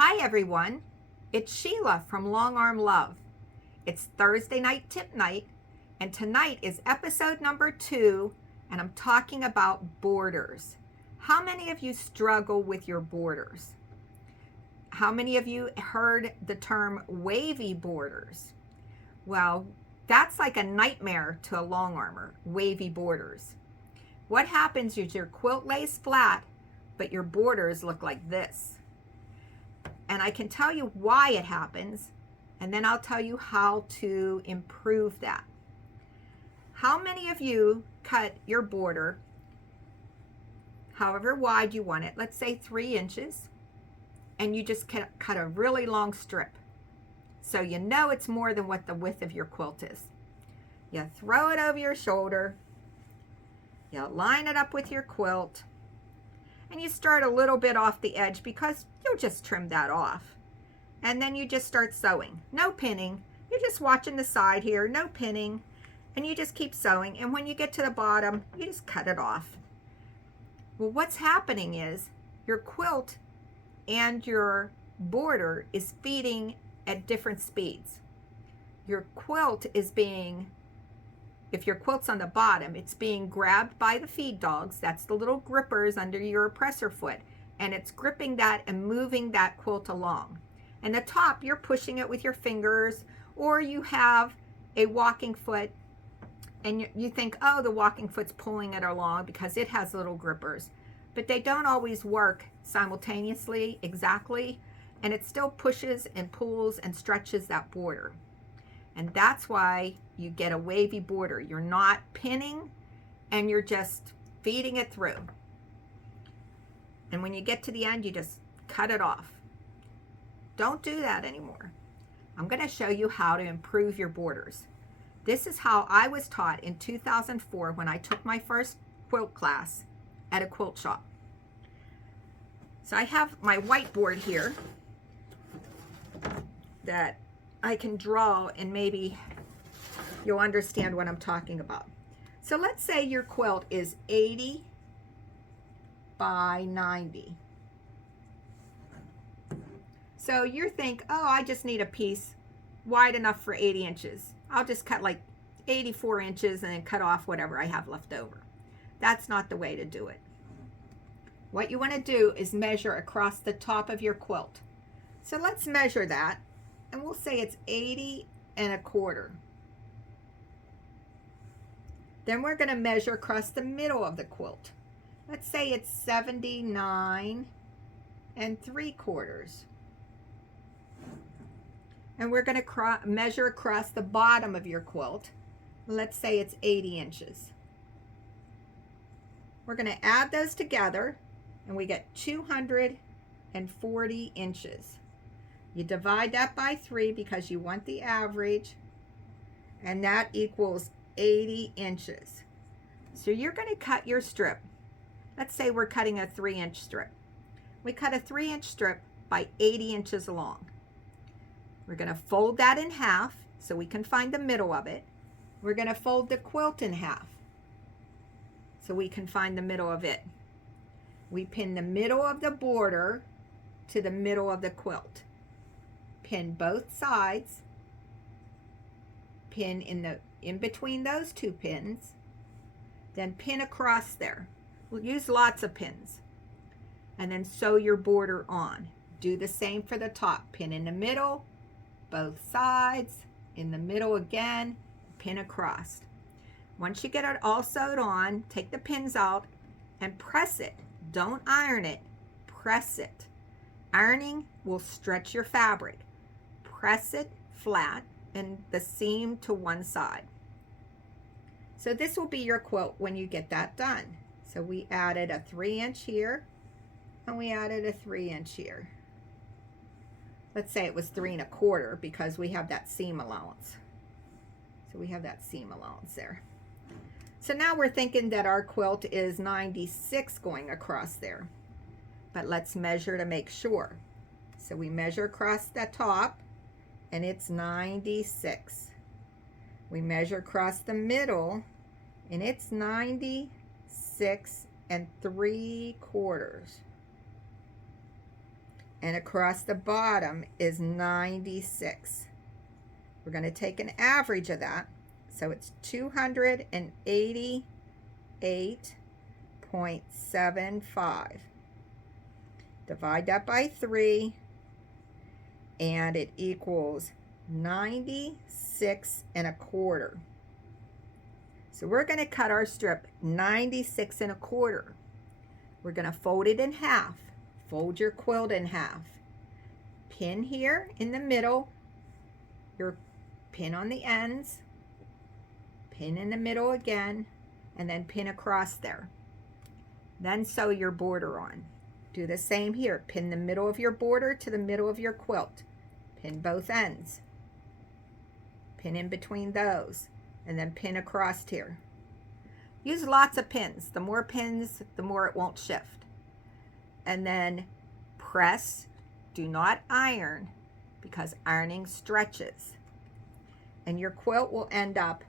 Hi everyone, it's Sheila from Long Arm Love. It's Thursday night tip night, and tonight is episode number 2, and I'm talking about borders. How many of you struggle with your borders? How many of you heard the term wavy borders? Well, that's like a nightmare to a long armer, wavy borders. What happens is your quilt lays flat, but your borders look like this. And I can tell you why it happens, and then I'll tell you how to improve that. How many of you cut your border however wide you want it, let's say 3 inches, and you just cut a really long strip, so you know it's more than what the width of your quilt is. You throw it over your shoulder, you line it up with your quilt, and you start a little bit off the edge because you'll just trim that off. And then you just start sewing. No pinning. You're just watching the side here, no pinning. And you just keep sewing. And when you get to the bottom, you just cut it off. Well, what's happening is your quilt and your border is feeding at different speeds. Your quilt is being, if your quilt's on the bottom, it's being grabbed by the feed dogs. That's the little grippers under your oppressor foot. And it's gripping that and moving that quilt along. And the top, you're pushing it with your fingers, or you have a walking foot and you think, oh, the walking foot's pulling it along because it has little grippers. But they don't always work simultaneously exactly. And it still pushes and pulls and stretches that border. And that's why you get a wavy border. You're not pinning and you're just feeding it through. And when you get to the end, you just cut it off. Don't do that anymore. I'm going to show you how to improve your borders. This is how I was taught in 2004 when I took my first quilt class at a quilt shop. So I have my whiteboard here that I can draw, and maybe you'll understand what I'm talking about. So let's say your quilt is 80 by 90. So you think, oh, I just need a piece wide enough for 80 inches. I'll just cut like 84 inches and then cut off whatever I have left over. That's not the way to do it. What you want to do is measure across the top of your quilt. So let's measure that, and we'll say it's 80 1/4. Then we're going to measure across the middle of the quilt. Let's say it's 79 3/4. And we're going to measure across the bottom of your quilt. Let's say it's 80 inches. We're going to add those together, and we get 240 inches. You divide that by 3 because you want the average, and that equals 80 inches. So you're going to cut your strip. Let's say we're cutting a 3-inch strip. We cut a 3-inch strip by 80 inches long. We're going to fold that in half so we can find the middle of it. We're going to fold the quilt in half so we can find the middle of it. We pin the middle of the border to the middle of the quilt. Pin both sides. Pin in between those 2 pins. Then pin across there. We'll use lots of pins. And then sew your border on. Do the same for the top. Pin in the middle, both sides, in the middle again, pin across. Once you get it all sewed on, take the pins out and press it. Don't iron it, press it. Ironing will stretch your fabric. Press it flat and the seam to one side. So this will be your quilt when you get that done. So we added a 3-inch here, and we added a 3-inch here. Let's say it was 3 1/4 because we have that seam allowance. So we have that seam allowance there. So now we're thinking that our quilt is 96 going across there. But let's measure to make sure. So we measure across the top, and it's 96. We measure across the middle, and it's 96 3/4. and across the bottom is 96. We're going to take an average of that. So it's 288.75. Divide that by 3, and it equals 96.25. So we're going to cut our strip 96.25. We're going to fold it in half. Fold your quilt in half. Pin here in the middle, your pin on the ends, pin in the middle again, and then pin across there. Then sew your border on. Do the same here. Pin the middle of your border to the middle of your quilt. Pin both ends. Pin in between those, and then pin across here. Use lots of pins. The more pins, the more it won't shift. And then press. Do not iron, because ironing stretches. And your quilt will end up,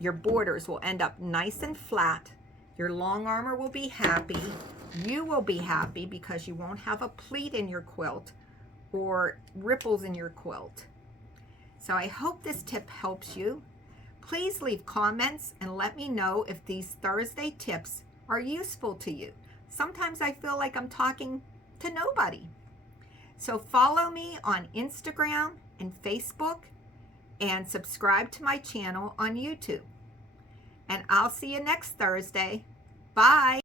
your borders will end up nice and flat. Your long armor will be happy. You will be happy because you won't have a pleat in your quilt or ripples in your quilt. So I hope this tip helps you. Please leave comments and let me know if these Thursday tips are useful to you. Sometimes I feel like I'm talking to nobody. So follow me on Instagram and Facebook, and subscribe to my channel on YouTube. And I'll see you next Thursday. Bye.